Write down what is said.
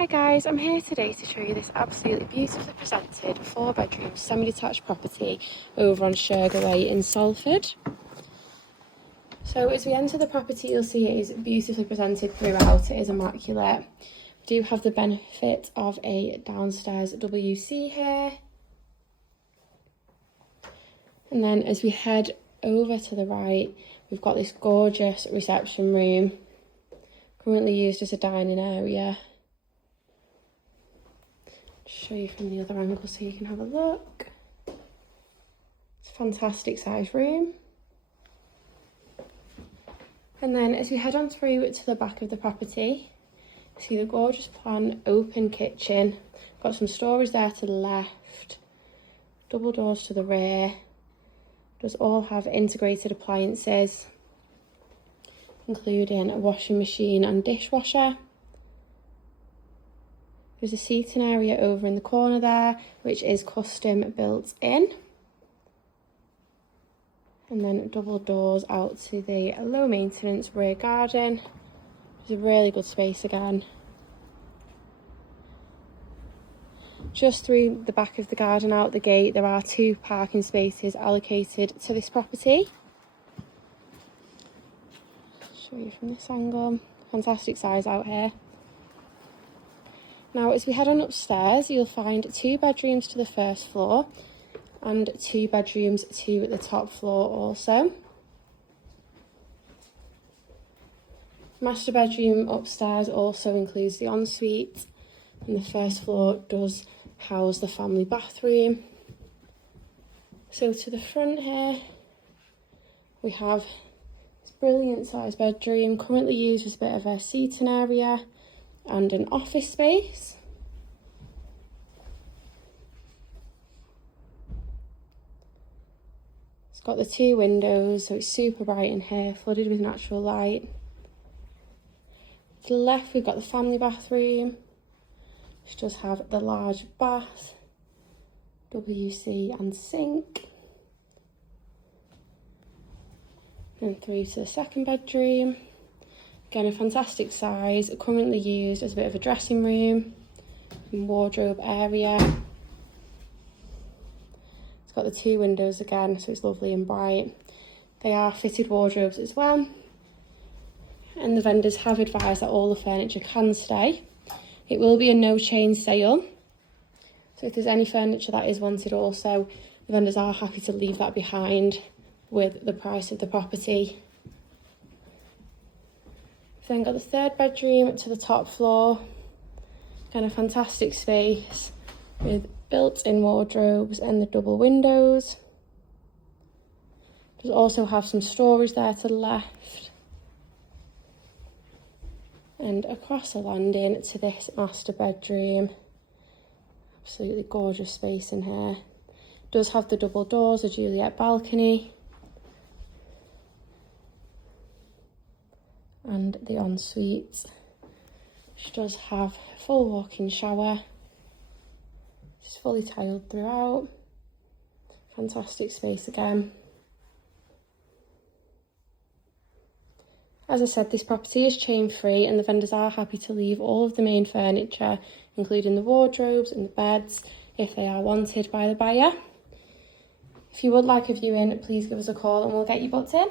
Hi guys, I'm here today to show you this absolutely beautifully presented 4-bedroom semi-detached property over on Shergar Way in Salford. So as we enter the property, you'll see it is beautifully presented throughout. It is immaculate. We do have the benefit of a downstairs WC here. And then as we head over to the right, we've got this gorgeous reception room, currently used as a dining area. Show you from the other angle so you can have a look. It's a fantastic size room. And then as we head on through to the back of the property, see the gorgeous plan open kitchen. Got some storage there to the left, double doors to the rear. Does all have integrated appliances, including a washing machine and dishwasher. There's a seating area over in the corner there, which is custom built in. And then double doors out to the low maintenance rear garden. It's a really good space again. Just through the back of the garden out the gate, there are 2 parking spaces allocated to this property. Show you from this angle. Fantastic size out here. Now, as we head on upstairs, you'll find 2 bedrooms to the first floor and 2 bedrooms to the top floor also. Master bedroom upstairs also includes the ensuite, and the first floor does house the family bathroom. So to the front here, we have this brilliant sized bedroom, currently used as a bit of a seating area and an office space. It's got the 2 windows, so it's super bright in here, flooded with natural light. To the left, we've got the family bathroom, which does have the large bath, WC and sink. And through to the second bedroom. Again, a fantastic size, currently used as a bit of a dressing room and wardrobe area. It's got the 2 windows again, so it's lovely and bright. They are fitted wardrobes as well. And the vendors have advised that all the furniture can stay. It will be a no chain sale. So if there's any furniture that is wanted also, the vendors are happy to leave that behind with the price of the property. Then got the 3rd bedroom to the top floor. Again, a fantastic space with built-in wardrobes and the double windows. Does also have some storage there to the left. And across the landing to this master bedroom. Absolutely gorgeous space in here. Does have the double doors, a Juliet balcony. And the ensuite, which does have a full walk-in shower. It's fully tiled throughout. Fantastic space again. As I said, this property is chain free and the vendors are happy to leave all of the main furniture, including the wardrobes and the beds, if they are wanted by the buyer. If you would like a viewing, please give us a call and we'll get you booked in.